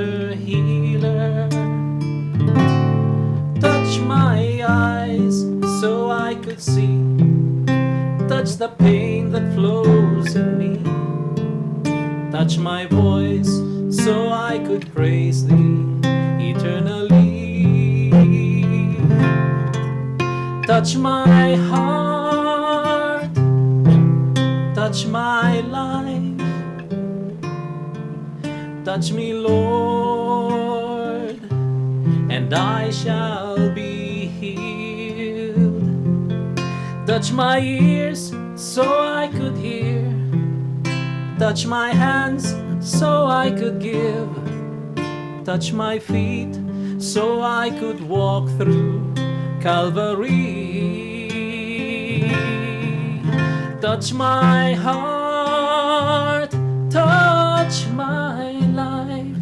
master healer. Touch my eyes so I could see. Touch the pain that flows in me. Touch my voice so I could praise thee eternally. Touch my heart, touch my life. Touch me, Lord, and I shall be healed. Touch my ears so I could hear. Touch my hands so I could give. Touch my feet so I could walk through Calvary. Touch my heart, touch my life.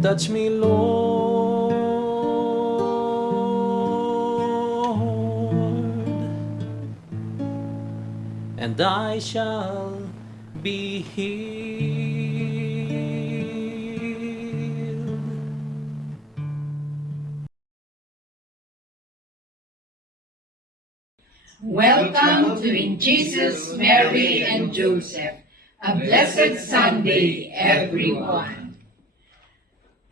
Touch me, Lord, and I shall be healed. Welcome to In Jesus, Mary, and Joseph. A blessed Sunday, everyone.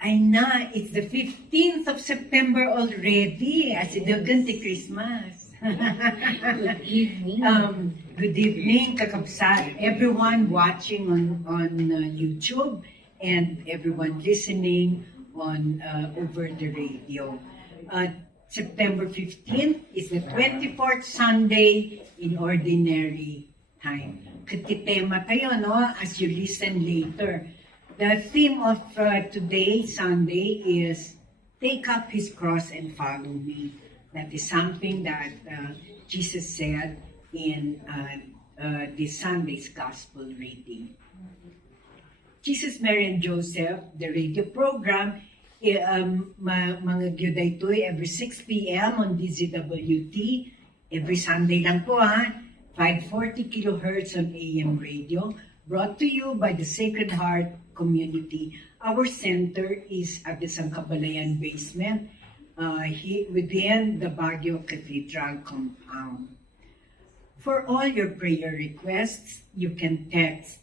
Ay na, it's the 15th of September already. As in the Christmas. Good evening. Good evening, kakabsat. Everyone watching on YouTube and everyone listening on over the radio. September 15th is the 24th Sunday in Ordinary Time. Katitema kayo, no? As you listen later. The theme of today, Sunday, is Take Up His Cross and Follow Me. That is something that Jesus said in this Sunday's Gospel reading. Jesus, Mary, and Joseph, the radio program, mga gyuday ito'y every 6 p.m. on DZWT. Every Sunday lang po, 540 kilohertz on AM radio. Brought to you by the Sacred Heart Community. Our center is at the Sangkabalayan basement within the Baguio Cathedral compound. For all your prayer requests, you can text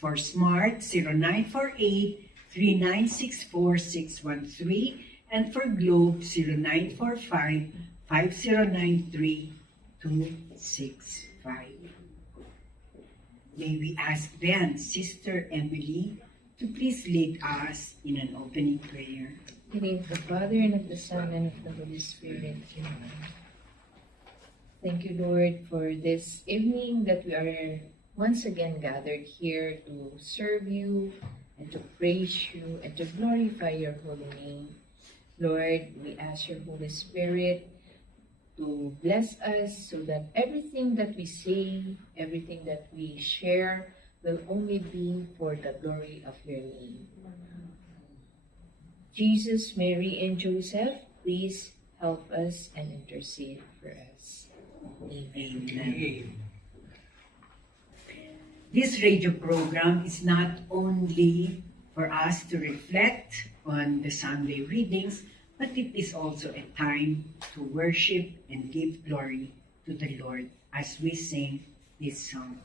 for Smart 0948-3964-613 and for Globe 0945-5093-265. May we ask then Sister Emily to please lead us in an opening prayer. In the name of the Father, and of the Son, and of the Holy Spirit. Amen. Thank you, Lord, for this evening that we are once again gathered here to serve you and to praise you and to glorify your holy name. Lord, we ask your Holy Spirit to bless us so that everything that we say, everything that we share will only be for the glory of your name. Jesus, Mary, and Joseph, please help us and intercede for us. Amen. This radio program is not only for us to reflect on the Sunday readings, but it is also a time to worship and give glory to the Lord as we sing this song.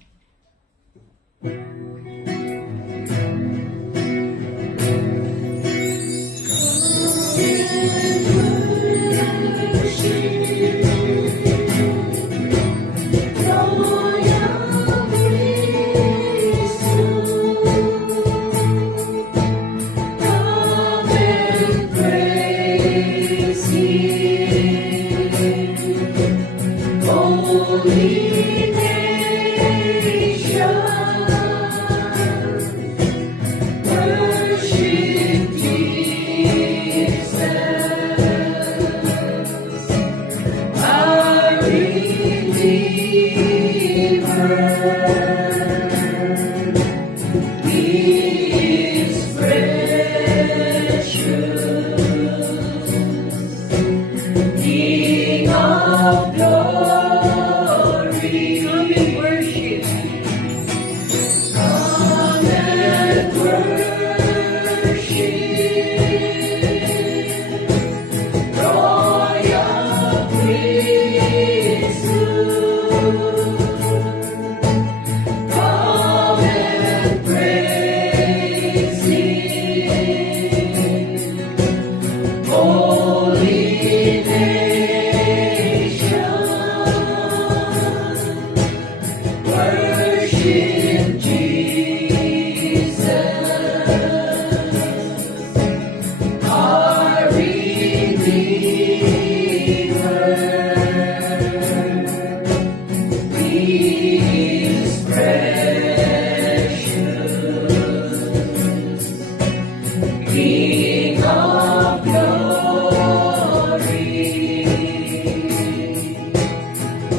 King of glory.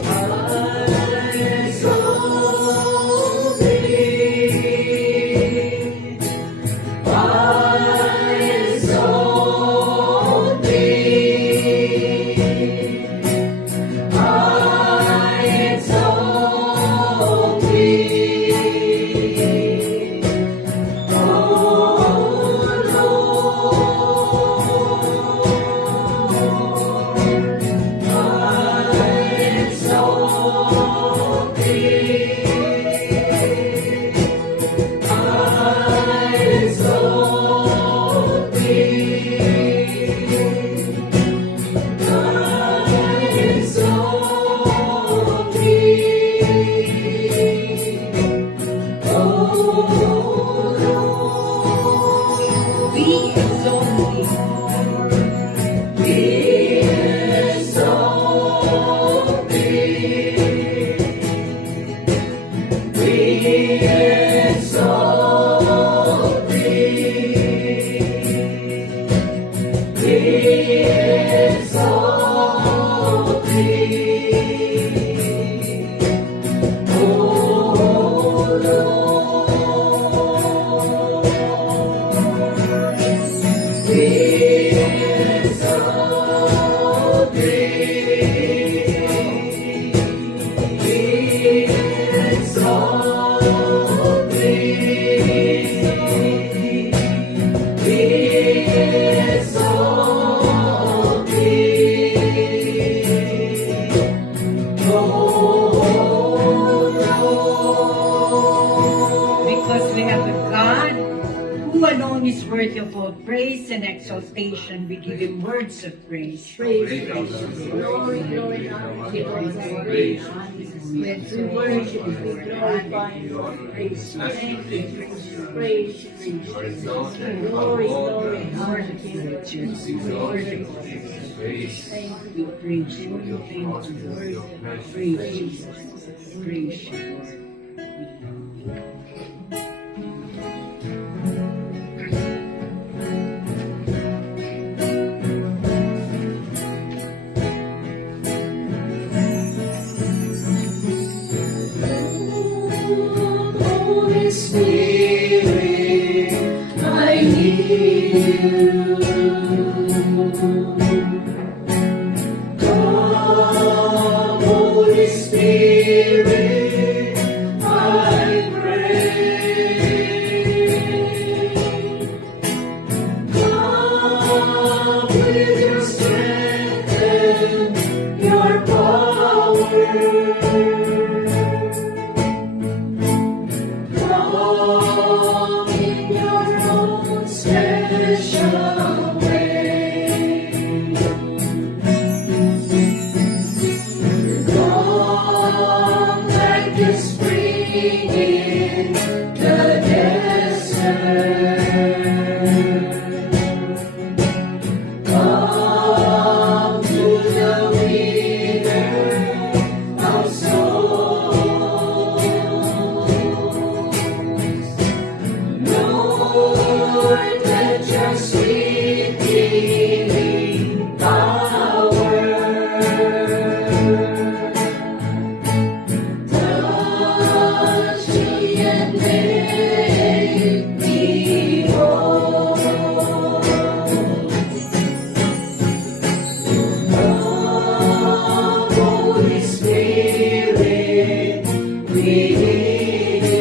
I exalt thee. I exalt thee. I exalt thee. Oh alone is worthy of all praise and exaltation. We give him words of praise. Praise, glory, glory, honor, give us praise. We worship, we glorify, praise, praise, glory, glory, honor, give us glory. Thank you, praise you, thank you, Lord. Praise Jesus, praise you, Lord. Holy Spirit, I need you. Come, Holy Spirit, I pray. Come with your strength and your power. Come in your own special way. Come like the spring in the desert. Come to the winner of souls. Lord, let your sweet healing power touch me and make me whole. Come, Holy Spirit, we need you.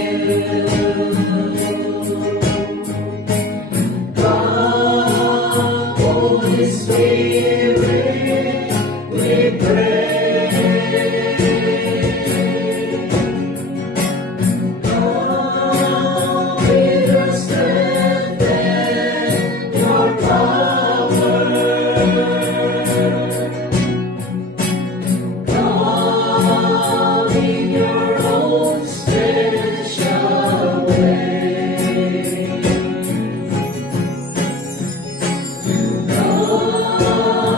Come, Holy Spirit, we pray. Come with your strength and your power. Come in your own special way. Come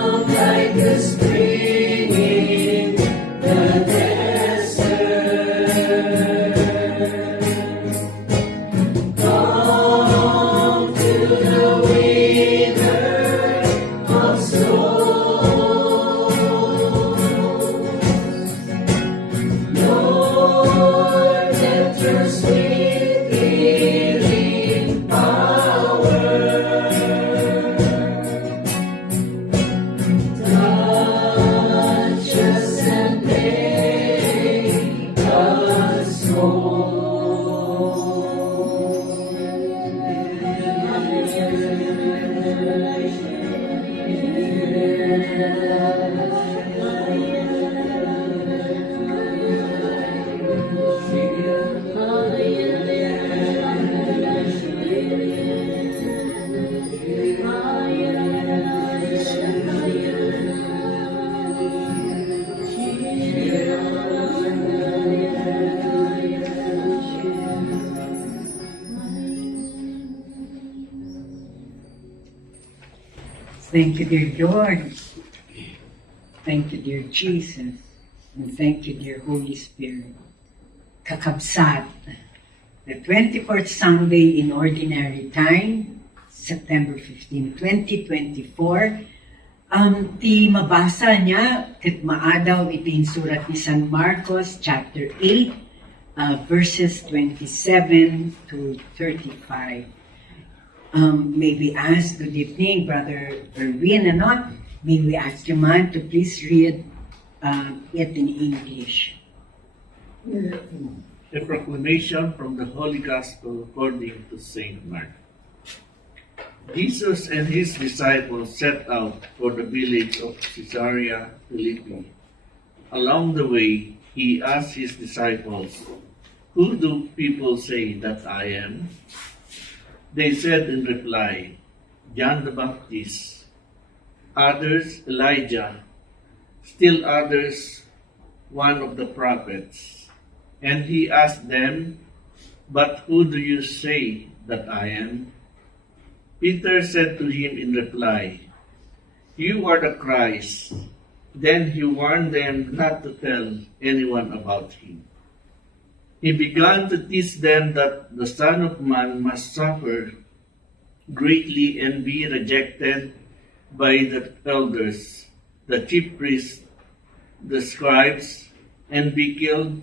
Thank you, dear Lord. Thank you, dear Jesus. And thank you, dear Holy Spirit. Kakabsat, the 24th Sunday in Ordinary Time, September 15, 2024. Ti mabasa niya, kat maadaw iti surat ni San Marcos, chapter 8, verses 27 to 35. May we ask, good evening, Brother Erwin, may we ask you, man, to please read it in English. A proclamation from the Holy Gospel according to Saint Mark. Jesus and his disciples set out for the village of Caesarea Philippi. Along the way, he asked his disciples, "Who do people say that I am?" They said in reply, "John the Baptist, others Elijah, still others one of the prophets." And he asked them, "But who do you say that I am?" Peter said to him in reply, "You are the Christ." Then he warned them not to tell anyone about him. He began to teach them that the Son of Man must suffer greatly and be rejected by the elders, the chief priests, the scribes, and be killed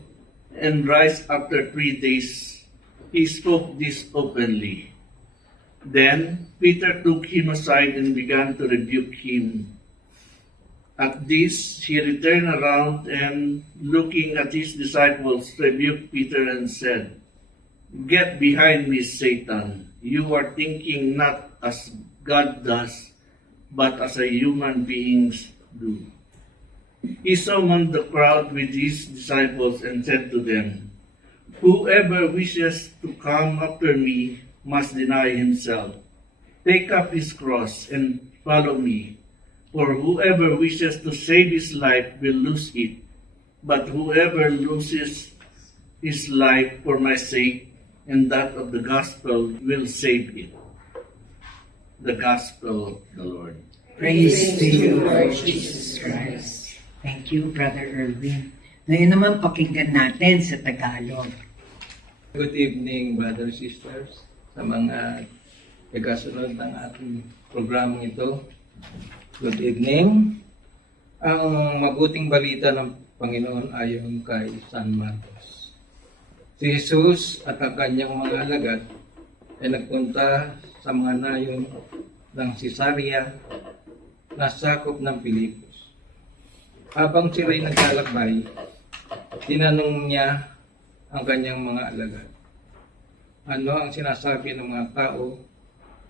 and rise after 3 days. He spoke this openly. Then Peter took him aside and began to rebuke him. At this, he returned around and, looking at his disciples, rebuked Peter and said, "Get behind me, Satan. You are thinking not as God does, but as a human beings do." He summoned the crowd with his disciples and said to them, "Whoever wishes to come after me must deny himself, take up his cross, and follow me. For whoever wishes to save his life will lose it, but whoever loses his life for my sake and that of the gospel will save it." The Gospel of the Lord. Praise to you, Lord Jesus Christ. Thank you, Brother Erwin. Ngayon naman pakinggan natin sa Tagalog. Good evening, brothers and sisters, sa mga tagasunod ng ating programang ito. Good evening. Ang mabuting balita ng Panginoon ayon kay San Marcos. Si Jesus at ang kanyang mga alagad ay nagpunta sa mga nayon ng Caesarea na sakop ng Pilipos. Habang sila'y naglalakbay, tinanong niya ang kanyang mga alagad, "Ano ang sinasabi ng mga tao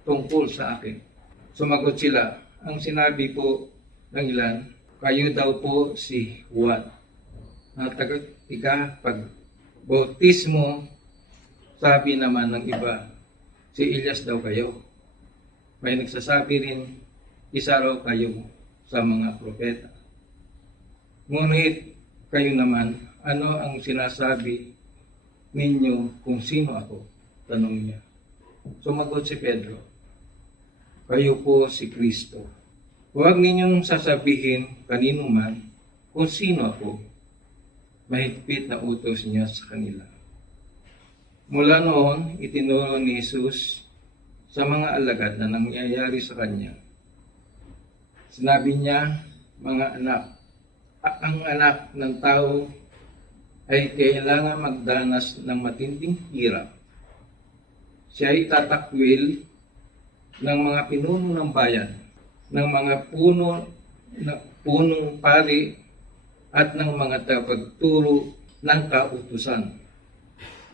tungkol sa akin?" Sumagot sila, "Ang sinabi po ng ilan, kayo daw po si Juan na tagapag-bautismo. Sabi naman ng iba, si Elias daw kayo. May nagsasabi rin, isa raw kayo sa mga propeta. Ngunit kayo naman, ano ang sinasabi ninyo kung sino ako?" Tanong niya. Sumagot si Pedro, "Kayo po si Kristo. Huwag ninyong sasabihin kanino man kung sino ako." Mahigpit na utos niya sa kanila. Mula noon, itinuro ni Jesus sa mga alagad na nangyayari sa kanya. Sinabi niya, "Mga anak, ang anak ng tao ay kailangan magdanas ng matinding hirap. Siya ay tatakwil ng mga pinuno ng bayan, ng mga punong pari at ng mga tagapagturo ng kautusan.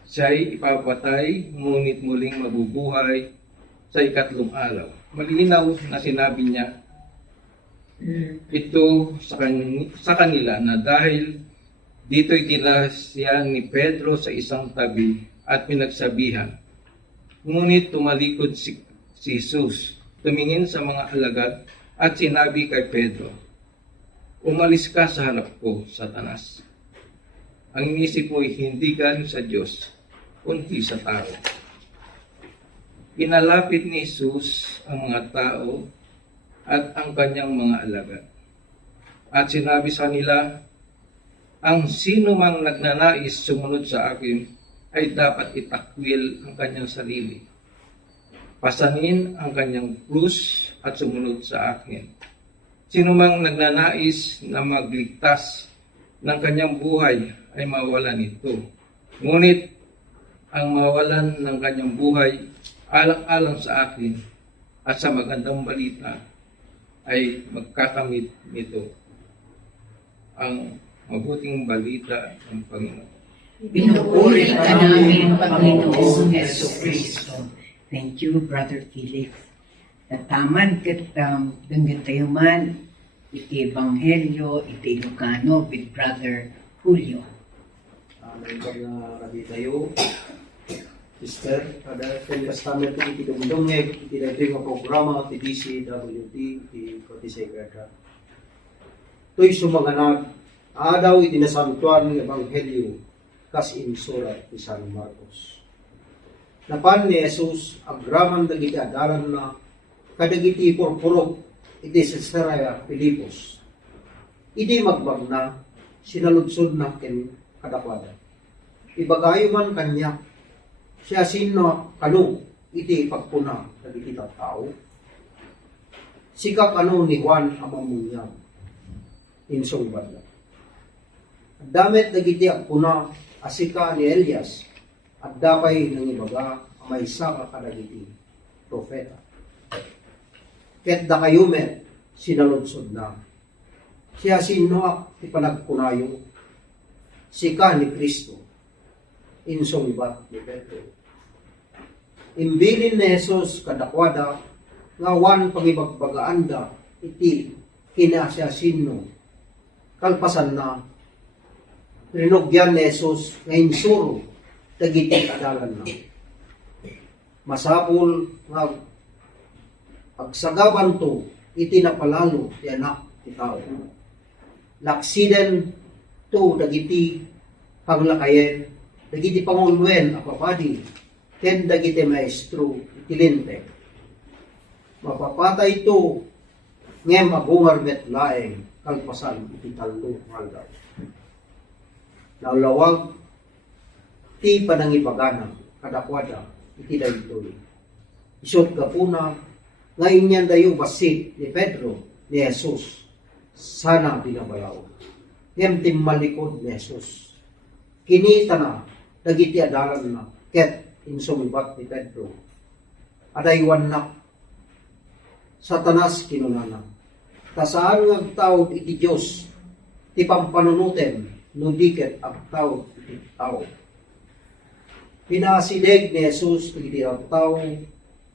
Siya ay ipapatay, ngunit muling mabubuhay sa ikatlong araw." Malinaw na sinabi niya ito sa kanila na dahil dito'y tila siya ni Pedro sa isang tabi at pinagsabihan. Ngunit tumalikod si Jesus, tumingin sa mga alagad at sinabi kay Pedro, "Umalis ka sa harap ko, Satanas. Ang inisip mo ay hindi galing sa Diyos, kundi sa tao." Pinalapit ni Jesus ang mga tao at ang kanyang mga alagad. At sinabi sa nila, ang sino mang nagnanais sumunod sa akin ay dapat itakwil ang kanyang sarili. Pasanin ang kanyang krus at sumunod sa akin. Sino mang nagnanais na magligtas ng kanyang buhay ay mawalan nito. Ngunit ang mawalan ng kanyang buhay alang-alang sa akin at sa magandang balita ay magkakamit nito. Ang mabuting balita ng Panginoon. Pinupuri ka namin, Panginoong Jesucristo. Thank you, Brother Felix. Nataman ket dengan tayo man, iti Ebanghelyo, iti Ilocano, with Brother Julio. Naimbag na rabi tayo, Sister, kada kung kastamit ko iti dumdumeg, iti dito yung programa, iti DCWT, iti Cortisegata. Ito'y sumaganag, adaw iti nasantuan ng Ebanghelyo, kas insurat ni San Marcos. Napan ni Jesus, agraman dagiti adalan na, kadagiti purpurok, iti Cesarea Pilipos. Iti magbag na, sinaludsod na ken kadakwada. Ibagayo man kanya, siya sino kanu iti pagpuna dagiti tao. Sikap ano ni Juan amamunyam insong badla. Damit dagiti agpuna asika ni Elias at dapay ng ibaga may saka kadagiti propeta. Ket da kayo met sinaludsod na. Siya sino ti panagpunayo sika ni Kristo insong bat ni Pedro. Imbilin ni Jesus kadakwada nga wan pagibagbagaanda iti kinasya sino kalpasan na rinugyan ni Jesus nga insuro dagiti adalan na. Masapul nga agsagaban to iti napalalo ti anak ti tao. Laksiden to dagiti panglakayen dagiti pangulwen apapadi ken dagiti maestro itilinte. Mapapatay ito ngem abungar met laeng kalpasan iti tallo aldaw. Naulawag ti panangibagana kadakwada iti daytoy. Isot kapuna ngayon yan dayo basit ni Pedro ni Jesus sana binabalaw. Ngem timmalikod ni Jesus. Kinita na dagiti adalan na ket insumibat ni Pedro. Adaywan na Satanas kinunana. Kasaan ng tao iti Diyos ti pampanunutem no diket ang tao iti tao. Pinasileg ni Jesus iti tao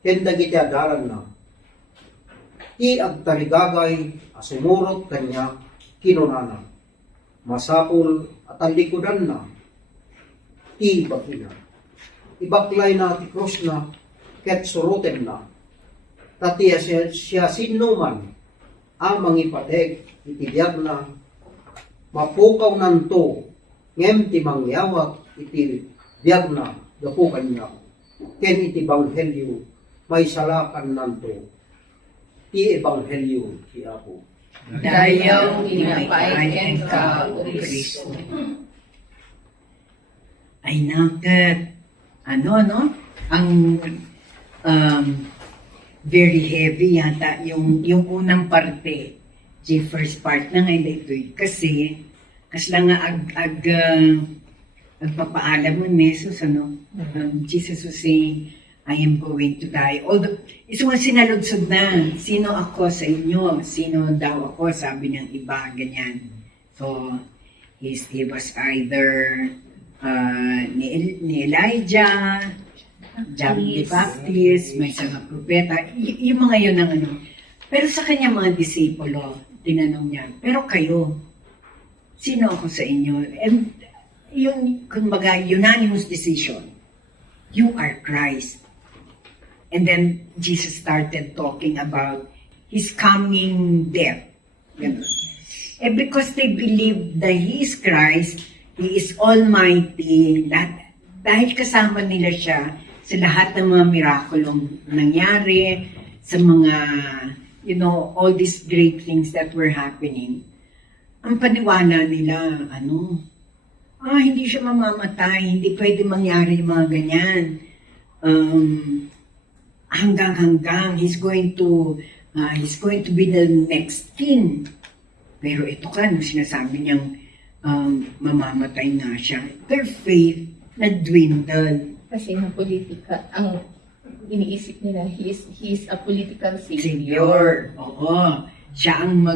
ken dagiti adalan na ti agtarigagay asumurot kanya kinunana. Masapul at alikudan na ti bakina. Ibaklay na ti cross na ket suruten na. Tati siya sino man ang mangipateg iti biyag na mapukaw nanto ngem ti mangyawat iti biyag na gapu kanya ken iti Ebanghelyo may salakan nanto ti Ebanghelyo ti Apo. Dayaw ginapayan ka, O Kristo. Ay nakat, no? Ang very heavy yata yung unang parte, the first part na ngayon ito. Kasi lang nga agpapaalam mo ni Jesus, Jesus was saying, I am going to die. Although, iso nga sinaludsod na, sino ako sa inyo? Sino daw ako? Sabi ng iba, ganyan. So, he was either ni Elijah, John the Baptist, may isang propeta, yung mga yun ang ano. Pero sa kanya mga disipulo, tinanong niya, pero kayo, sino ako sa inyo? And yung, kumbaga, unanimous decision, you are Christ. And then Jesus started talking about his coming death. Ganun. And because they believe that he is Christ, he is almighty, dahil kasama nila siya sa lahat ng mga mirakulong nangyari, sa mga all these great things that were happening, ang paniwala nila, hindi siya mamamatay, hindi pwede mangyari yung mga ganyan. Hanggang he's going to be the next king. Pero ito nung sinasabi niyang mamamatay nga siya, their faith nag-dwindle. Kasi ng politika, ang iniisip nila, he's a political savior. Savior. Oo. Siya ang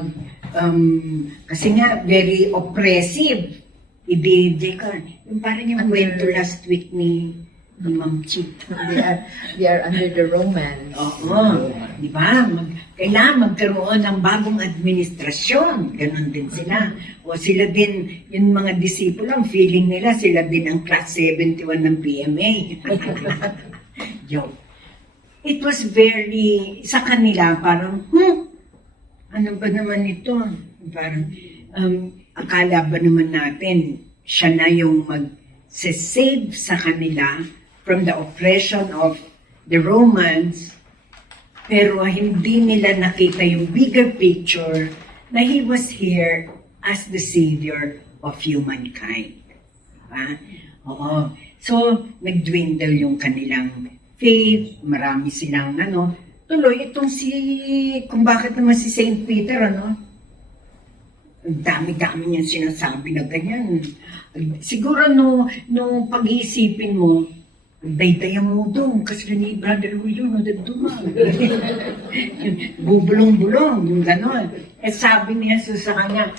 kasi nga, very oppressive. Yung parang yung kwento last week ni Ma'am Chick. They are under the Romans. Oo. Di ba? Kailangan magkaroon ng bagong administrasyon. Ganon din sila. O sila din, yung mga disipulo, ang feeling nila, sila din ang class 71 ng PMA. Joke. It was very, sa kanila, parang, ano ba naman ito? Parang, akala ba naman natin, siya na yung mag-save sa kanila from the oppression of the Romans, pero hindi nila nakita yung bigger picture na he was here as the savior of humankind. Oo. So, nag-dwindle yung kanilang faith, marami silang tuloy itong kung bakit naman si Saint Peter, ang dami-dami niyang sinasabi na ganyan. Siguro no pag-iisipin mo, daydayan mo doon, kasi ni Brother Julio, bubulong-bulong, yung gano'n. Sabi niya sa kanya,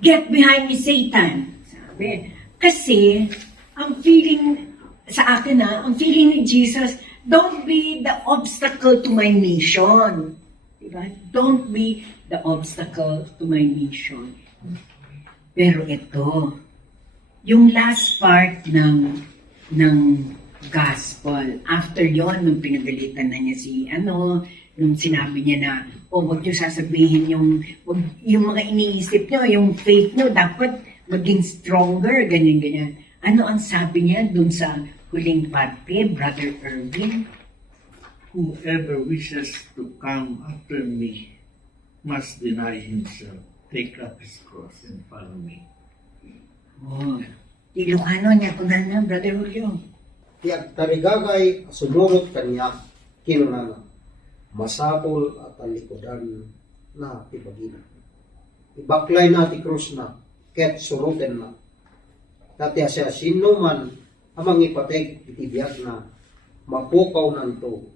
get behind me, Satan. Sabi. Kasi, ang feeling sa akin ang feeling ni Jesus, don't be the obstacle to my mission. Diba? Don't be the obstacle to my mission. Pero ito, yung last part ng gospel, after yon nung pinagalitan na niya nung sinabi niya na, huwag niyo sasabihin yung mga iniisip niyo, yung faith niyo, dapat maging stronger, ganyan-ganyan. Ano ang sabi niya dun sa huling parte, Brother Irvin? Whoever wishes to come after me must deny himself, take up his cross, and follow me. Ilocano niya kung na, Brother Julio. Tiag tarigagay sumurot kanya kinunana. Masapol at alikodan na tibagina. Ibaklay na ti krus na, ket suruten na. Dati asya sino man amang ipateg itibiyag na mapukaw nanto.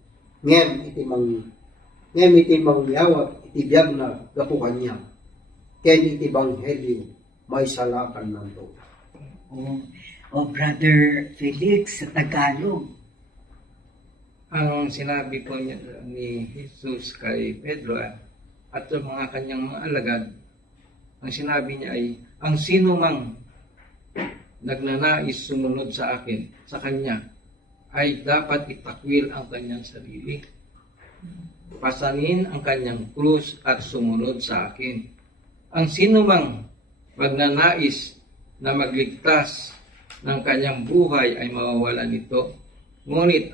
Ngem iti mangyawat itibiyag na gapuhan niya. Ken iti banghelyo may salakan nanto. Brother Felix, sa Tagalog. Ang sinabi po niya ni Jesus kay Pedro at sa mga kanyang mga alagad, ang sinabi niya ay, ang sino mang nagnanais sumunod sa akin, sa kanya, ay dapat itakwil ang kanyang sarili. Pasanin ang kanyang krus at sumunod sa akin. Ang sino mang magnanais na magligtas ng kanyang buhay ay mawawalan nito. Ngunit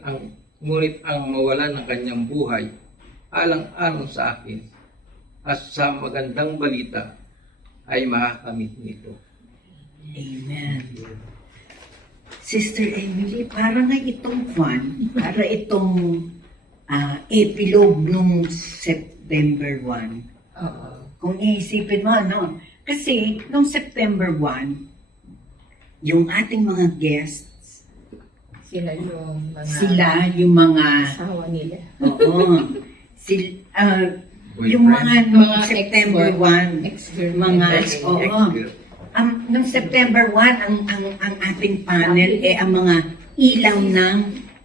ang mawalan ng kanyang buhay alang-alang sa akin at sa magandang balita ay makakamit nito. Amen. Sister Emily, para nga itong epilogue nung September 1. Kung iisipin mo, kasi nung September 1, yung ating mga guests, Sila yung mga asawa nila. Oo. Yung mga nung September 1, mga, nung September 1, ang ating panel ang mga ilaw ng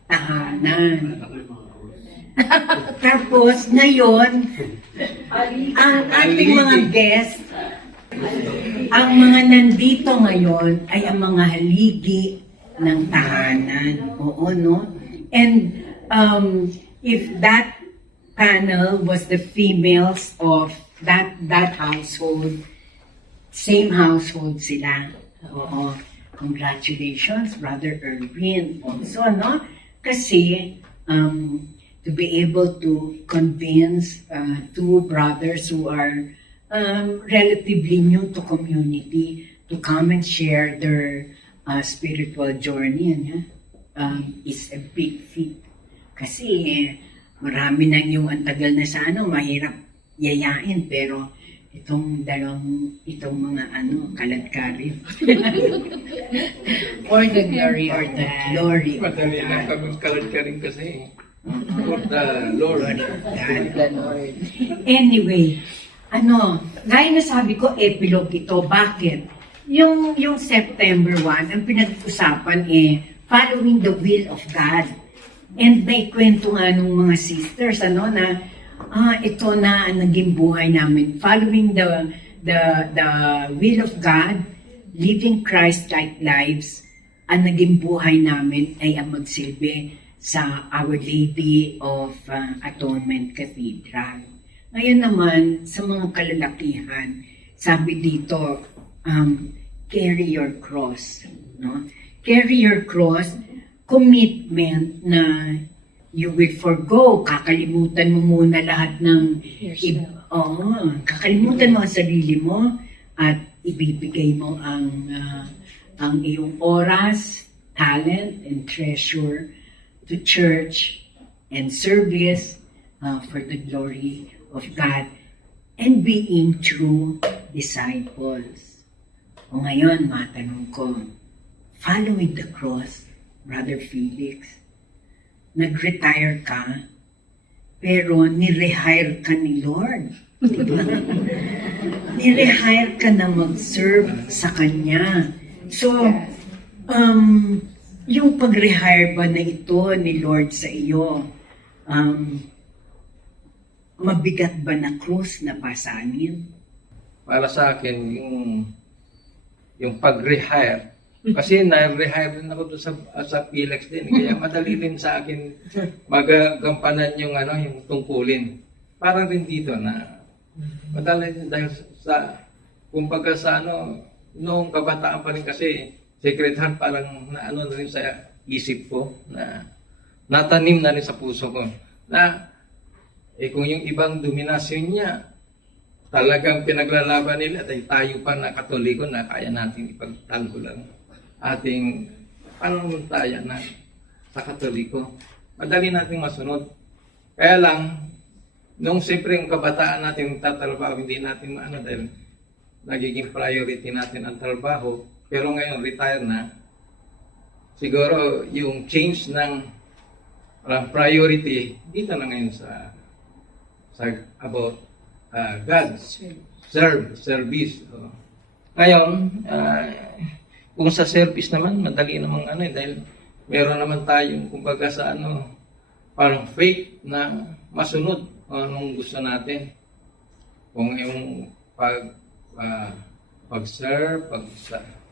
tahanan. Tapos, ngayon, ang ating mga guests, ang mga nandito ngayon ay ang mga haligi ng tahanan. Oo, no? And if that panel was the females of that household, same household sila. Oo. Congratulations, Brother Irvin. Also, no? Kasi to be able to convince two brothers who are relatively new to community to come and share their spiritual journey is a big feat. Kasi marami na yung antagal na sa mahirap yayain, pero itong mga kaladkari. For the glory For of the God. glory of Madali lang God. kami kalad ka rin kasi. For the Lord. The Lord. Anyway, gaya na sabi ko, epilogue ito. Bakit? Yung September 1, ang pinag-usapan following the will of God. And may kwento nga nung mga sisters, na ito na ang naging buhay namin. Following the will of God, living Christ-like lives, ang naging buhay namin ay ang magsilbi sa Our Lady of Atonement Cathedral. Ngayon naman, sa mga kalalakihan, sabi dito, carry your cross. No? Carry your cross, commitment na you will forgo, kakalimutan mo muna lahat ng kakalimutan mo ang sarili mo at ibibigay mo ang iyong oras, talent, and treasure to church and service for the glory of God and being true disciples. O ngayon, matanong ko, following the cross, Brother Felix, nag-retire ka, pero ni-rehire ka ni Lord. Diba? Ni-rehire ka na mag-serve sa Kanya. So, yung pag-rehire ba na ito ni Lord sa iyo, mabigat ba na krus na pasanin? Para sa akin, yung pag-rehire, kasi na-rehire din ako doon sa Felix din. Kaya madali rin sa akin magagampanan yung tungkulin. Para rin dito na madali din dahil kumbaga sa noong kabataan pa rin kasi Sacred Heart parang na rin sa isip ko na natanim na rin sa puso ko na kung yung ibang dominasyon niya talagang pinaglalaban nila at tayo pa na Katoliko na kaya natin ipagtanggol ang ating pananampalataya na sa Katoliko. Madali nating masunod. Kaya lang, nung siyempre yung kabataan natin tatrabaho, hindi natin dahil nagiging priority natin ang trabaho. Pero ngayon, retire na. Siguro, yung change ng priority, dito na ngayon sa about God. Service. Ngayon, kung sa service naman, madali namang dahil meron naman tayong kumbaga sa parang faith na masunod anong gusto natin. Kung yung pag-serve,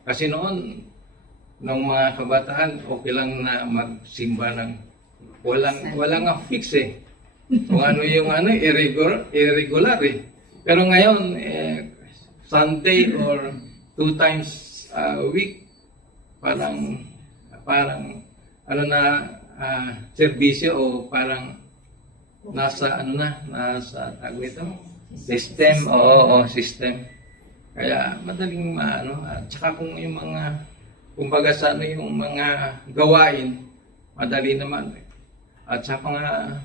kasi noon, nung mga kabataan, okay lang na magsimba ng walang fix Kung yung irregular Pero ngayon, Sunday or 2 times a week, parang serbisyo o parang nasa tawag ito, system system. Kaya madaling at saka kung yung mga kumbaga yung mga gawain, madali naman. At saka mga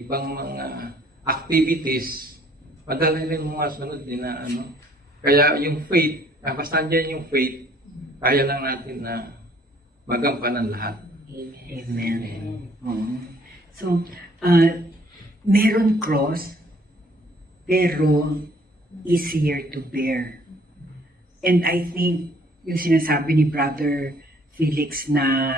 ibang mga activities, madali rin masunod din na Kaya yung faith, basta andyan yung faith, kaya lang natin na magampanan lahat. Amen. So, meron cross, pero easier to bear. And I think yung sinasabi ni Brother Felix na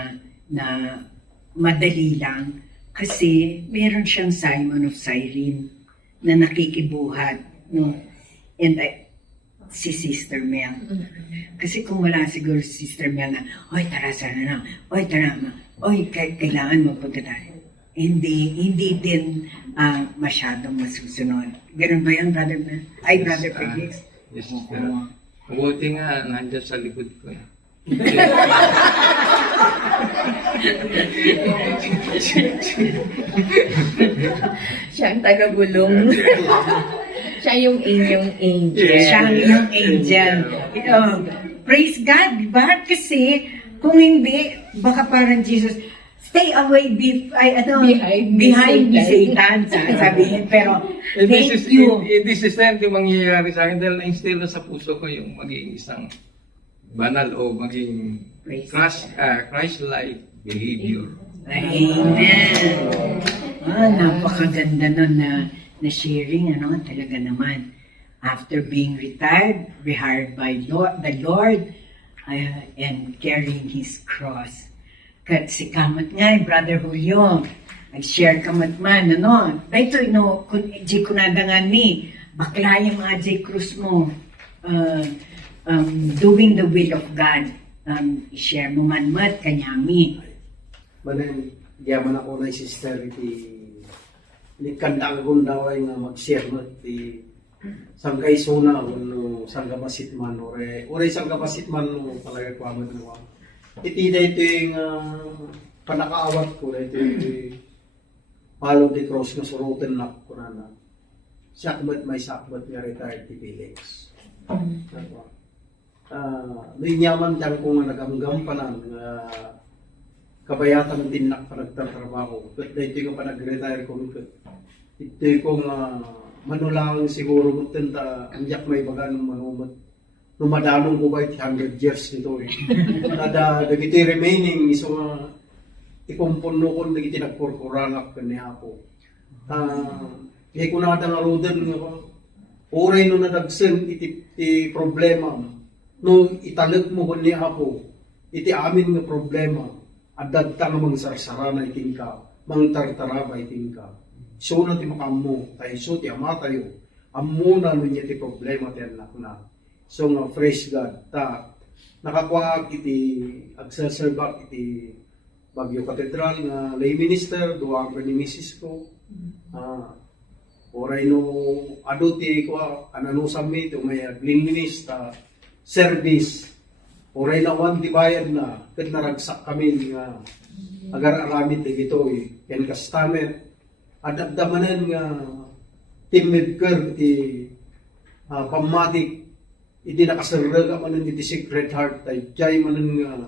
madali lang, kasi meron siyang Simon of Cyrene na nakikibuhat, no? And si Sister Mel. Kasi kung wala siguro si Sister Mel na, oy, tara, sana na. Oy, tara, oy, kailangan magpunta tayo. Hindi din masyadong masusunod. Ganun ba yan, Brother Mel? Ay, Brother Felix? Yes, Buti nga, nandiyan sa likod ko. Siya ang taga-bulong. Siya yung inyong angel. Siya yung angel. Praise God, di ba? Kasi kung hindi, baka parang Jesus, stay away behind me, Satan, sabihin. Pero thank you. This is yung mangyayari sa akin dahil na-instill na sa puso ko yung maging isang banal o maging Christ-like behavior. Amen. Napakaganda nun na sharing, talaga naman. After being retired, rehired by the Lord, and carrying His cross. Kat si kamat nga, Brother Julio, nag-share kamat man, Dito, kung di ko nadangan ni, bakla yung mga Cruz mo, doing the will of God, i-share mo man kanyami. Manen, diyaman ako na sister ni kandang gundaway nga mag-share mo ti sanggay suna no sangga masitman ore sangga masitman no talaga kwaman no. Iti ito yung panakaawat ko ito yung follow the cross nga surutin na ko na sakbat may sakbat nga retired ti Felix. Linyaman dyan ko nga nagamgampanan nga kabayatan din na nagtatrabaho. But ito yung panag-retire ko. Ito yung manulang siguro magtanda anjak may bagan manumat. Numadanong ko ba 100 years nito eh. Nada dagiti remaining iso nga ikumpuno ko dagiti nagkurkurangak kanya ako. Kaya ko nada nga roden nga oray no nadagsen iti problema. No italag mo kanya ako. Iti amin nga problema. Adad ta nga mangsarsara na iting ka, mangtartara ba iting ka. So na ti makammo, tayo so ti ama tayo, ammo na nun niya ti problema ti anak na. So nga, praise God, nakakuha iti, agsaserbak iti Baguio Cathedral nga lay minister, duwag ni Mrs. ko. Oray no, ado ti ko, ananusam mi, ito may aglinminis, service. Oray na one di bayad na, kat naragsak kami nga agar-aramid ito eh. Yan kastamet. Adabdamanan nga team medker ti pamatik iti nakasarag manan iti Sacred Heart tay jay manan nga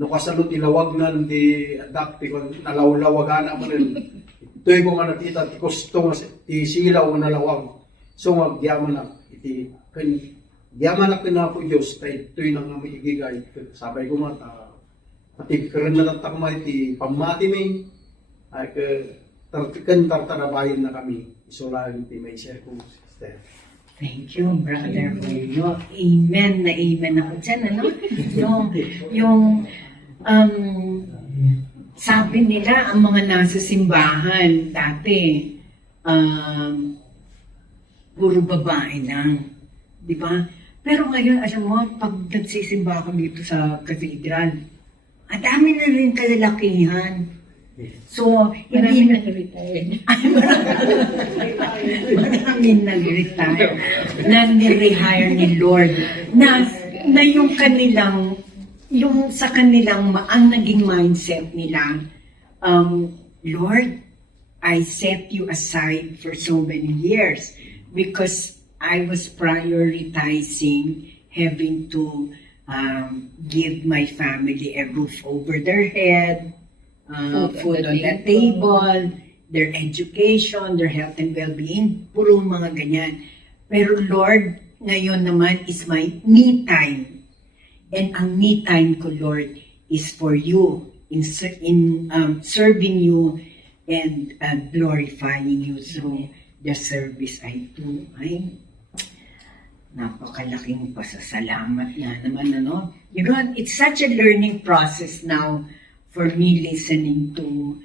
no kasalot ilawagnan di adapti kon nalawlawagan manan itoy ko nga nakita ti kusto nga ti silaw nga nalawag so nga gyaman iti kan gyaman na po Diyos tay itoy nang maigigay sabay ko mata pati karen na takma iti pamati mi ay tartarabayin na kami. Isulahin ti may share ko, sister. Thank you, Brother Julio. Amen na amen ako dyan, Yung sabi nila, ang mga nasa simbahan dati, puro babae lang. Di ba? Pero ngayon, alam mo, pag nagsisimba ako dito sa cathedral, ang dami na rin kalalakihan. So, Marami nag-retired. Marami nag-retire. Na ni-rehire ni Lord. Na yung kanilang, yung sa kanilang, ang naging mindset nila, Lord, I set you aside for so many years because I was prioritizing having to give my family a roof over their head, food on the table, their education, their health and well-being, puro mga ganyan. Pero Lord, ngayon naman is my me time. And ang me time ko, Lord, is for you, in serving you and glorifying you through the service I do. Ay, napakalaking pasasalamat nga naman, You know, it's such a learning process now for me listening to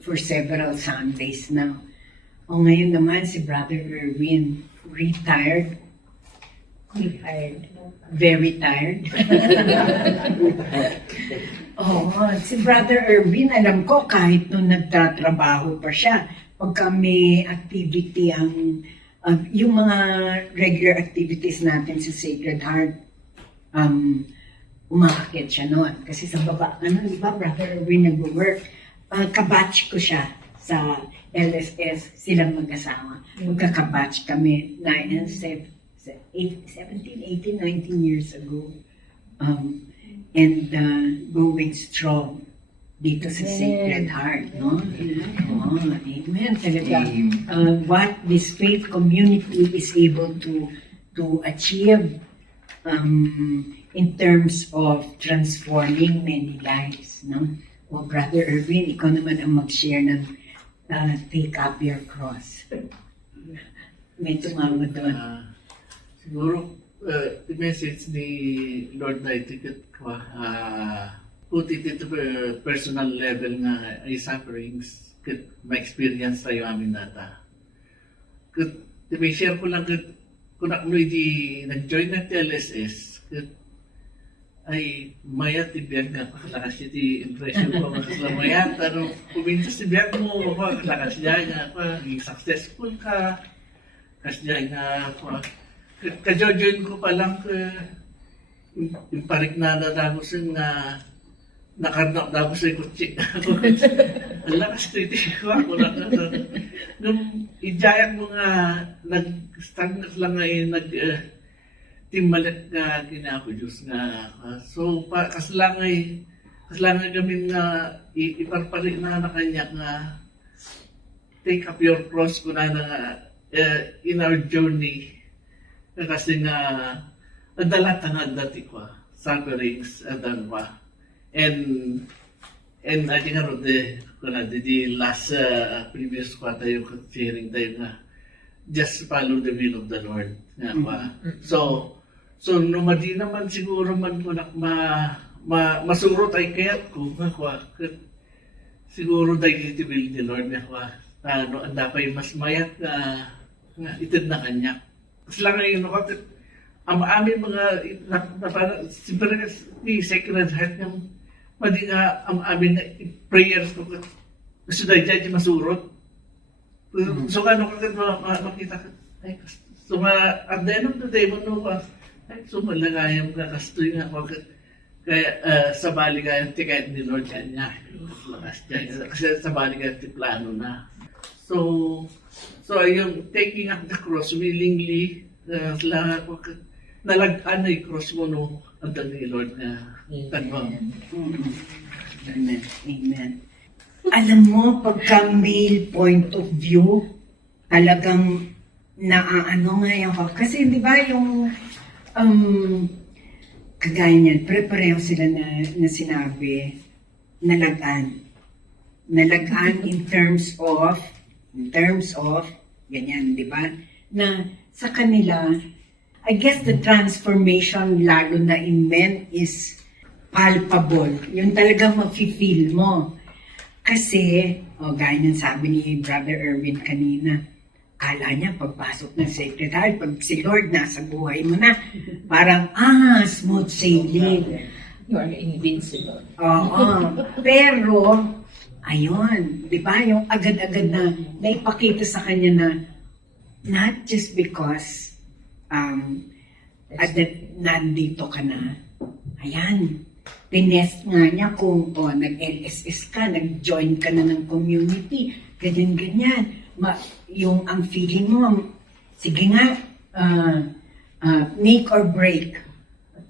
for several Sundays now. O ngayon naman si Brother Erwin, retired. Very tired. Si Brother Erwin, alam ko kahit nung nagtatrabaho pa siya, pagka may activity yung mga regular activities natin sa Sacred Heart, umakakit siya noon. Kasi sa baba, di ba, Brother Erwin nag-work. Kabatch ko siya sa LSS, silang mag-asawa. Magkakabatch kami, 17, 18, 19 years ago. And going strong dito sa Sacred Heart, no? Oh, amen. Talaga, what this faith community is able to achieve in terms of transforming many lives, no? O Brother Erwin, ikaw naman ang mag-share ng take up your cross. May tumama doon. Siguro, the message ni Lord na itikat ko, put it into personal level nga ay sufferings, kat ma-experience tayo amin nata. Kat, may share ko lang, kat kung ako di nag-join ng TLSS, kat ay mayat tibiyag nga pakalakas siya di impression ko makasla mayat, ano, kumintas tibiyag mo, pakalakas siya nga, successful ka, kasi nga, ka-join ko pa lang, yung parik na nadagosin nga, nakarnak daw sa kutsi. Ang lakas ko ako na. Nung ijayak mo nga, nag-stagnas lang nga timbalit nga ginako Diyos nga. So, kaslangan kami nga iparpalik na kanya nga take up your cross ko na in our journey. Kasi nga, adalata nga dati ko, sufferings, adalwa. And I think the last previous ko tayo sharing tayo nga just follow the will of the Lord nga pa. So numadi naman siguro man ko masurot ay kayat ko nga siguro dahil the will of the Lord nga ano anda pa mas mayat nga itid na kanya. Kasi lang ngayon ako ang amin mga siyempre ni Sacred Heart ng pwede nga ang amin na prayers ko gusto dahil dyan masurot. So ano ko makita ka, so at the end of the day mo so malagayam ka kastoy nga ako kaya sa bali ka yung tikait ni Lord kanya kasi sa bali ka yung plano na. So yung taking up the cross willingly nalagaan na yung cross mo no ang ni Lord na Amen. Amen. Alam mo, pagka male point of view, talagang naaano nga yan ko. Kasi di ba yung kagaya niyan, pareho sila na sinabi, nalagaan. Nalagaan in terms of, ganyan, di ba? Na sa kanila, I guess the transformation lalo na in men is palpable. Yung talagang mafe-feel mo. Kasi, gaya ng sabi ni Brother Erwin kanina, kala niya pagpasok ng Sacred Heart, pag si Lord nasa buhay mo na, parang, smooth sailing. You are invincible. Oo. Pero, ayun, di ba, yung agad-agad na naipakita sa kanya na, not just because, nandito ka na, ayan, tinest nga niya kung nag-LSS ka, nag-join ka na ng community, ganyan-ganyan. Yung ang feeling mo, sige nga, make or break,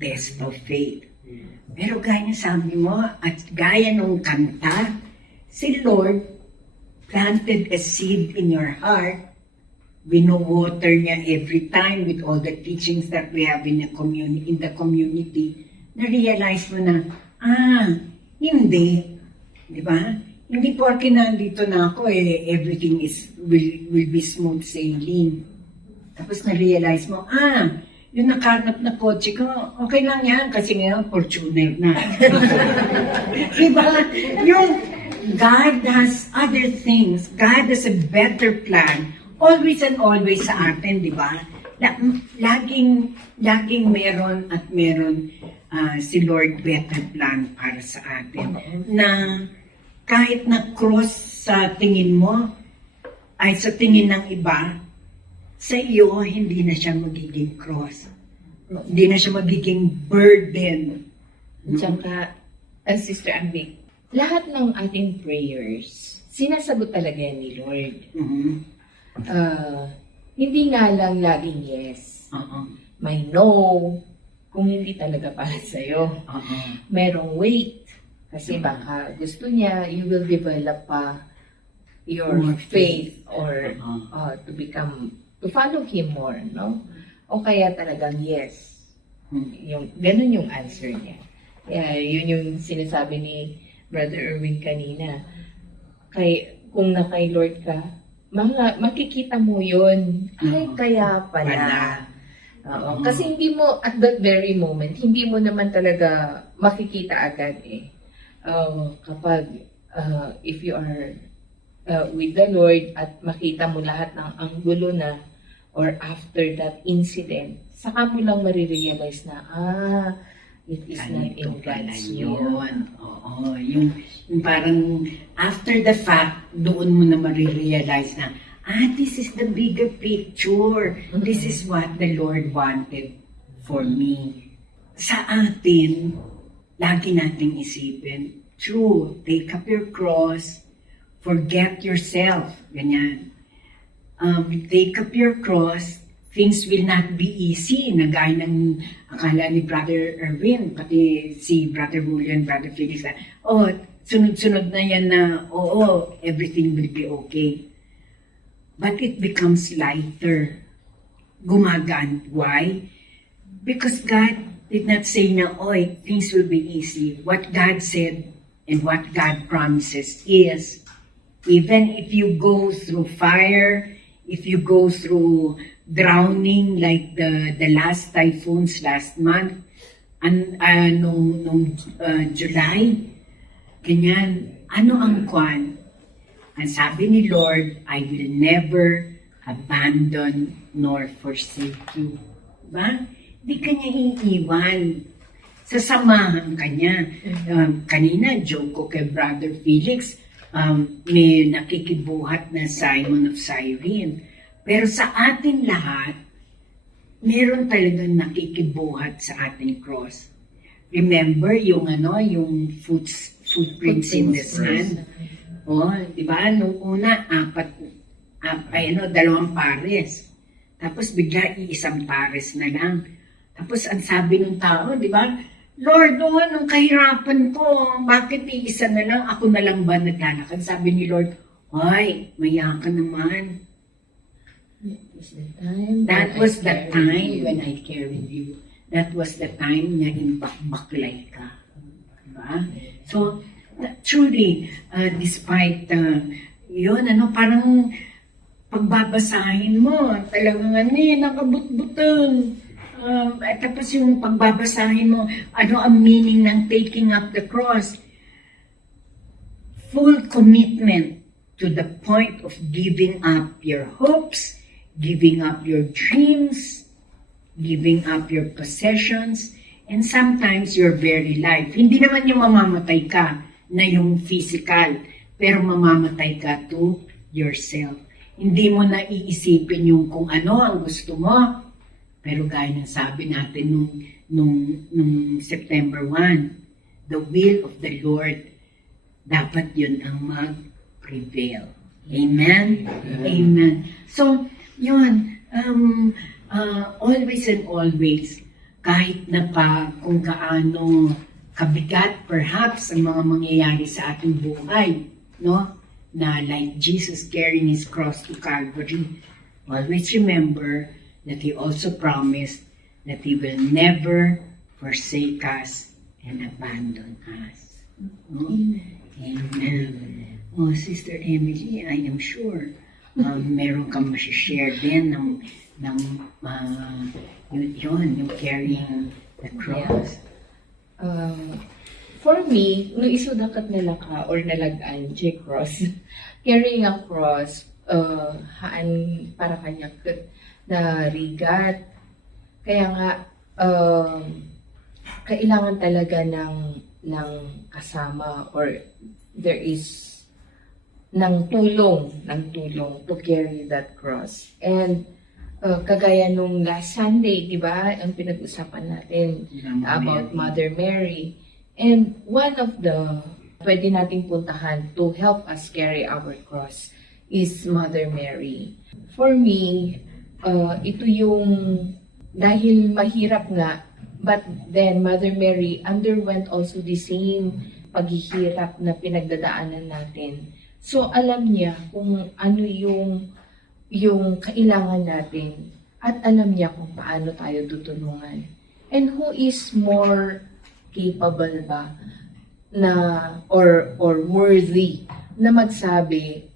test of faith. Pero gaya sabi mo, at gaya nung kanta, si Lord planted a seed in your heart, bino-water niya every time with all the teachings that we have in the community, na-realize mo na, hindi. Di ba? Hindi porke nandito na ako, everything will be smooth sailing. Tapos na-realize mo, yung nakarnap na kotse ko, okay lang yan, kasi ngayon, Fortuner na. Diba? Yung God has other things. God has a better plan. Always and always sa atin, di ba? Laging meron at meron si Lord better plan para sa atin. Na kahit na cross sa tingin mo, ay sa tingin ng iba, sa iyo, hindi na siya magiging cross. Hindi na siya magiging burden. Tsaka, Sister Ambi, lahat ng ating prayers, sinasagot talaga yan ni Lord. Mhm. Hindi nga lang laging yes. Oo. May no, kung hindi talaga para sa'yo. Oo. Merong wait. Kasi baka gusto niya, you will develop pa your More faith or Oo. to follow Him more, no? O kaya talagang yes. Hmm. Ganun yung answer niya. Kaya yun yung sinasabi ni Brother Erwin kanina. Kung na kay Lord ka, makikita mo yun. Ay, Oo. kaya pala. Oo. Kasi hindi mo, at that very moment, hindi mo naman talaga makikita agad eh. Kapag, if you are with the Lord at makita mo lahat ng anggulo na or after that incident, saka mo lang marirealize na, it is not in God's will. yun. Oo. Yung parang after the fact, doon mo na marirealize na, this is the bigger picture. This is what the Lord wanted for me. Sa atin, lagi nating isipin, true, take up your cross, forget yourself. Ganyan. Take up your cross, things will not be easy. Nagaya ng akala ni Brother Erwin, pati si Brother Julian, Brother Felix, sunod-sunod na yan na, everything will be okay. But it becomes lighter. Gumagaan. Why? Because God did not say na, things will be easy. What God said and what God promises is, even if you go through fire, if you go through drowning like the last typhoons last month, nung July, ganyan, ano ang kwan? Ang sabi ni Lord, I will never abandon nor forsake you. Diba? Hindi ka niya iiwan. Sasamahan ka niya. Kanina, joke ko kay Brother Felix, may nakikibuhat na Simon of Cyrene. Pero sa atin lahat, meron talagang nakikibuhat sa ating cross. Remember yung footprints in the sand? Di ba? Nung una, dalawang pares. Tapos bigla iisang pares na lang. Tapos ang sabi ng tao, di ba? Lord, anong kahirapan ko? Bakit iisa na lang? Ako na lang ba naglalakad? Sabi ni Lord, maya ka naman. That was the time when I carried you. That was the time na imbakbaklay ka. Diba? So, truly, despite yun, parang pagbabasahin mo, talagang nakabutbutang. At tapos yung pagbabasahin mo, ang meaning ng taking up the cross? Full commitment to the point of giving up your hopes, giving up your dreams, giving up your possessions, and sometimes your very life. Hindi naman yung mamamatay ka na yung physical, pero mamamatay ka to yourself. Hindi mo na iisipin yung kung ano ang gusto mo. Pero gaya ng sabi natin nung September 1, the will of the Lord, dapat yun ang mag-prevail. Amen? Amen. So, yun, always and always, kahit na pa kung gaano kabigat perhaps ang mga mangyayari sa ating buhay, no? Na like Jesus carrying His cross to Calvary, always remember that He also promised that He will never forsake us and abandon us. No? Amen. Sister Emily, I am sure meron kang masishare din yung carrying the cross. For me, nung isudakat nila ka or nalagaan, cross, carrying a cross, para kanya na rigat. Kaya nga, kailangan talaga ng kasama or there is ng tulong to carry that cross. And kagaya nung last Sunday, di ba, ang pinag-usapan natin about Mother Mary, And one of the pwede nating puntahan to help us carry our cross is Mother Mary. For me, ito yung dahil mahirap nga, but then Mother Mary underwent also the same paghihirap na pinagdadaanan natin. So alam niya kung ano yung kailangan natin at alam niya kung paano tayo tutulungan. And who is more capable ba na or worthy na magsabi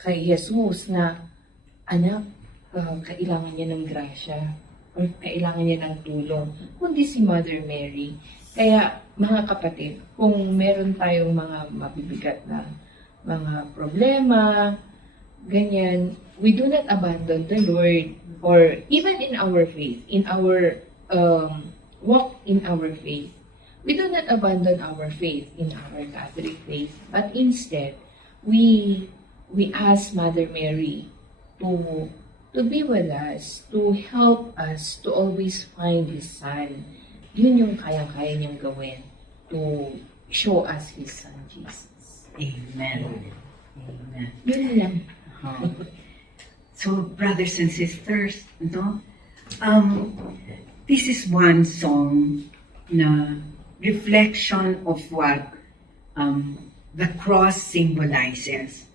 kay Jesus na anak, kailangan niya ng grasya or kailangan niya ng tulong, kundi si Mother Mary. Kaya mga kapatid, kung meron tayong mga mabibigat na mga problema, ganyan, we do not abandon the Lord, or even in our faith, in our walk in our faith. We do not abandon our faith in our Catholic faith, but instead, we ask Mother Mary to be with us, to help us to always find His Son. Yun yung kayang-kaya niyang gawin to show us His Son, Jesus. Amen. Amen. Yun lang. So, brothers and sisters, no? This is one song na reflection of what the cross symbolizes.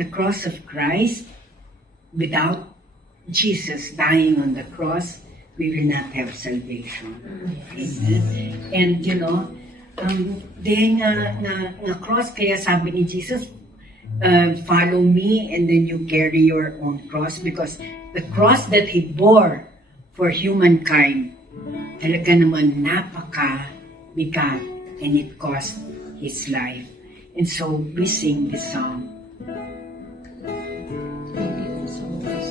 The cross of Christ, without Jesus dying on the cross, we will not have salvation. Amen. And you know, dahil nga cross, kaya sabi ni Jesus, follow me and then you carry your own cross, because the cross that He bore for humankind, talaga naman napaka-bigat, and it cost His life. And so we sing this song. Thank you so much.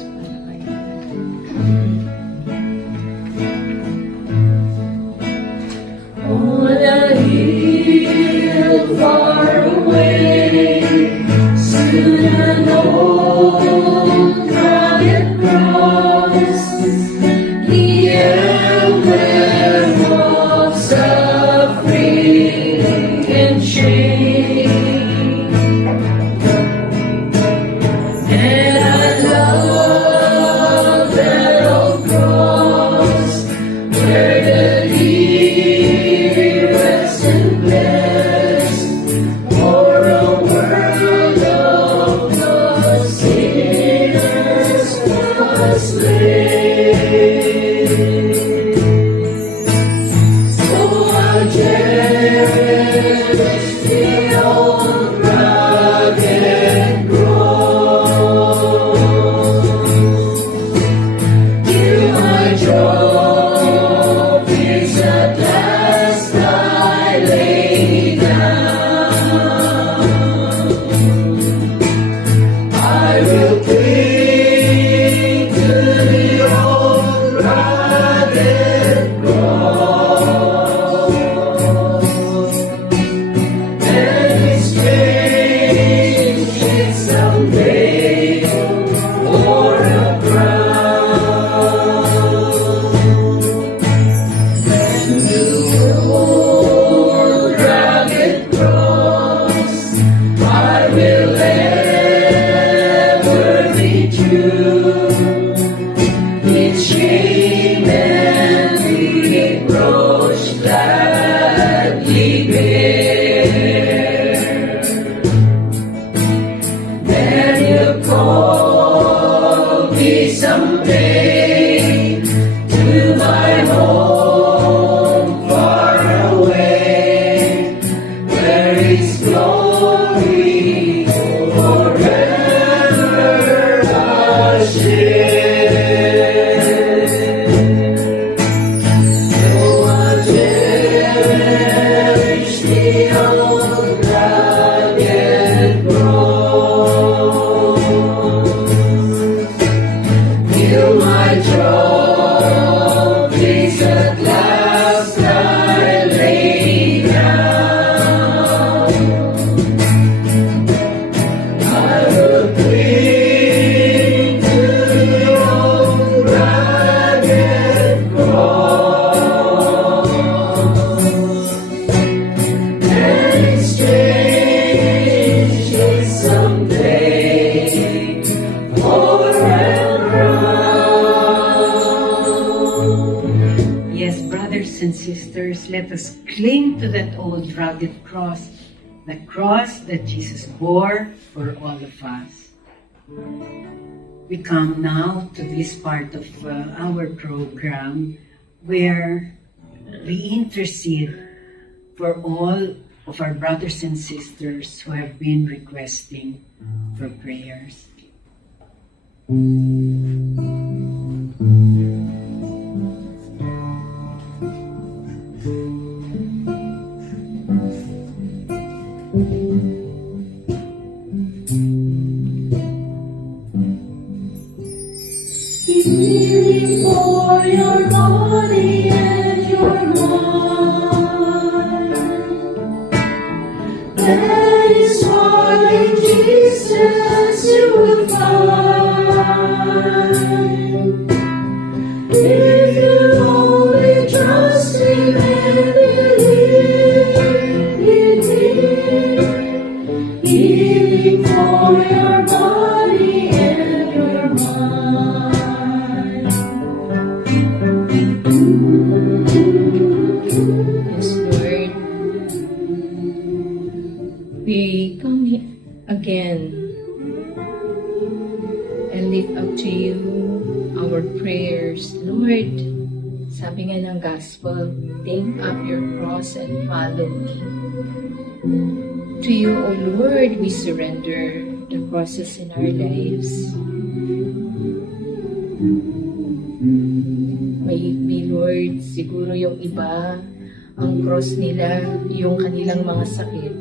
On a hill far away stood an old rugged cross, the emblem of suffering and shame. And I love that old cross where the rest and blessed for a world of the sinners was slain. So I cherish the old rugged cross. Give my trophies at last I lay down. I will cling to the old rugged cross, and exchange it someday for a crown. And the old rugged cross, I will ever be true. Its shame and reproach gladly bear. Then He'll call me someday to my home far away, where His glory forever I'll share. So I cherish the old rugged cross. brothers, let us cling to that old rugged cross, the cross that Jesus bore for all of us. We come now to this part of our program where we intercede for all of our brothers and sisters who have been requesting for prayers. Healing for your body and your mind. That is why in Jesus you will find. If you only trust Him and believe in Him, healing for your body and your mind. Yes, Lord. We come again and lift up to you our prayers. Lord, sabi nga ng gospel, take up your cross and follow me. To you, O Lord, we surrender the crosses in our lives. May Lord, siguro yung iba, ang cross nila, yung kanilang mga sakit.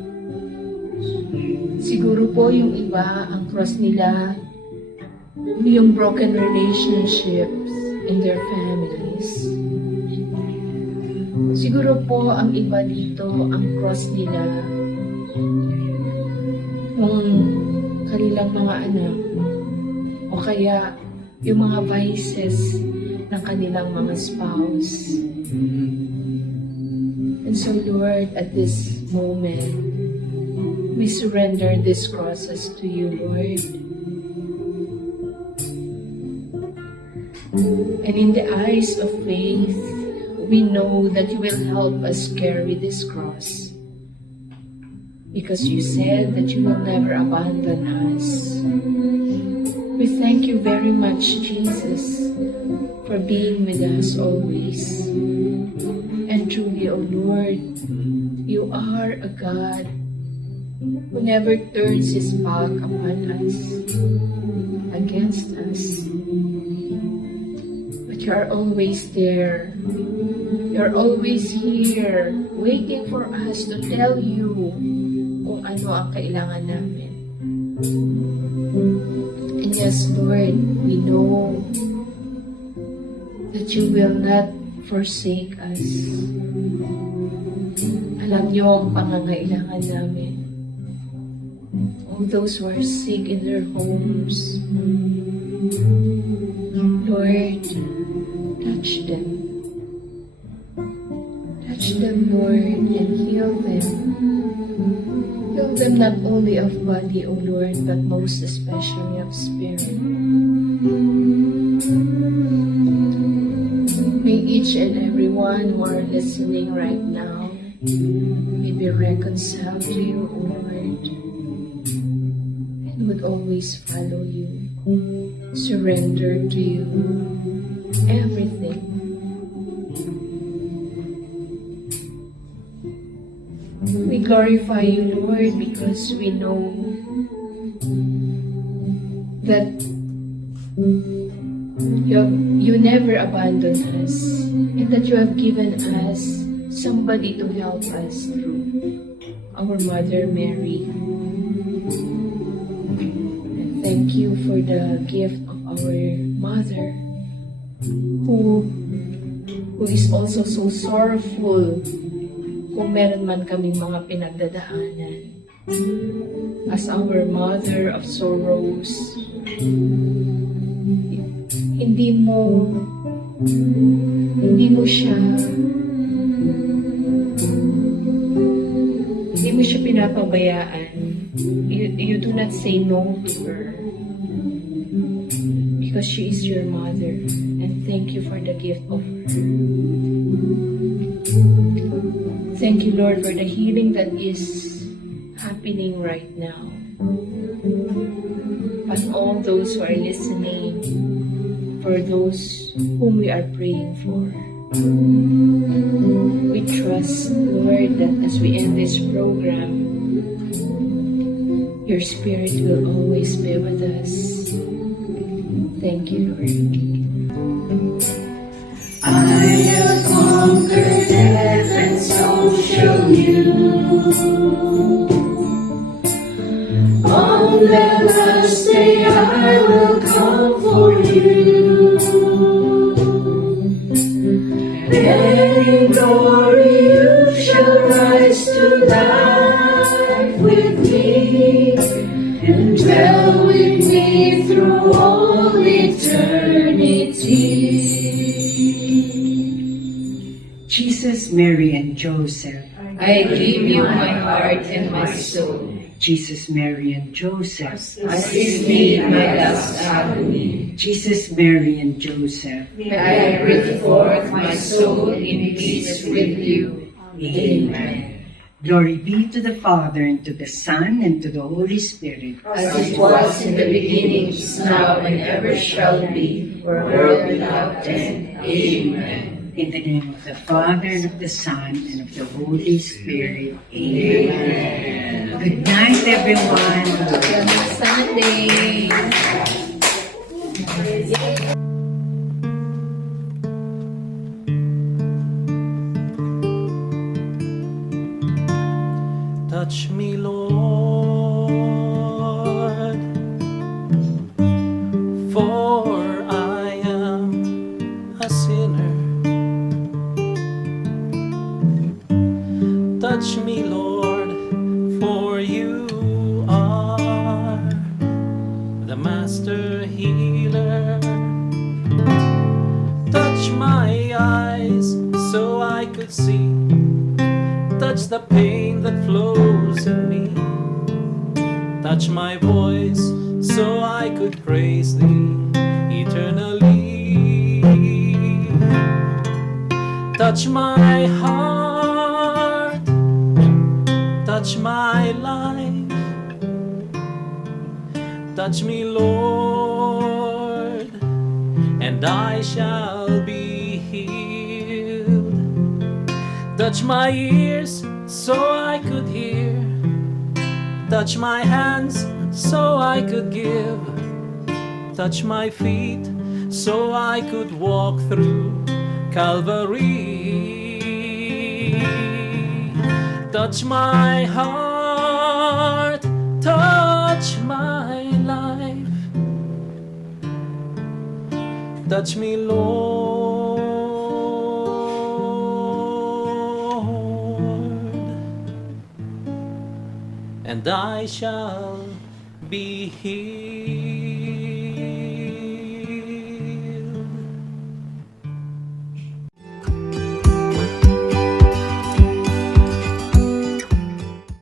Siguro po yung iba, ang cross nila, yung broken relationships in their families. Siguro po ang iba dito, ang cross nila, yung kanilang mga anak, o kaya yung mga vices ng kanilang mga spouse. And so, Lord, at this moment, we surrender these crosses to you, Lord. And in the eyes of faith, we know that you will help us carry this cross. Because you said that you will never abandon us. We thank you very much, Jesus, for being with us always. And truly, O Lord, you are a God who never turns His back upon us, against us. But you are always there. You're always here, waiting for us to tell you kung ano ang kailangan namin. And yes, Lord, we know that you will not forsake us. Alam niyo ang pangangailangan namin. All those who are sick in their homes, Lord, touch them. Touch them, Lord, and heal them. Heal them not only of body, O Lord, but most especially of spirit. May each and every one who are listening right now may be reconciled to you, O Lord, and would always follow you, surrender to you everything. We glorify you, Lord, because we know that you never abandon us, and that you have given us somebody to help us through, our Mother Mary. And thank you for the gift of our Mother, who is also so sorrowful kung meron man kaming mga pinagdadaanan. As our Mother of sorrows, hindi mo siya pinapabayaan. You do not say no to her, because she is your mother, and thank you for the gift of her. Thank you, Lord, for the healing that is happening right now. And all those who are listening, for those whom we are praying for. We trust, Lord, that as we end this program, your Spirit will always be with us. Thank you, Lord. I have conquered death, and so shall you. On the last day I will come for you. Then in glory you shall rise to life with me, and dwell with me through all eternity. Jesus, Mary, and Joseph. I give you my heart and my soul. Jesus, Mary, and Joseph. Assist me in my last agony. Jesus, Mary, and Joseph. May I bring forth my soul in peace with you. Amen. Glory be to the Father, and to the Son, and to the Holy Spirit. As it was in the beginning, is now, and ever shall be, world without end. Amen. In the name of the Father, and of the Son, and of the Holy Spirit. Amen. Good night, everyone. Happy Sunday. Touch me, Lord, for I am a sinner. Touch me, Lord, for you are the master healer. Touch my eyes so I could see. Touch the pain that flows in me. Touch my voice so I could praise thee eternally. Touch my heart, touch my life. Touch me, Lord, and I shall be healed. Touch my ears so I could hear. Touch my hands so I could give. Touch my feet so I could walk through Calvary. Touch my heart, touch my life. Touch me, Lord, and I shall be healed.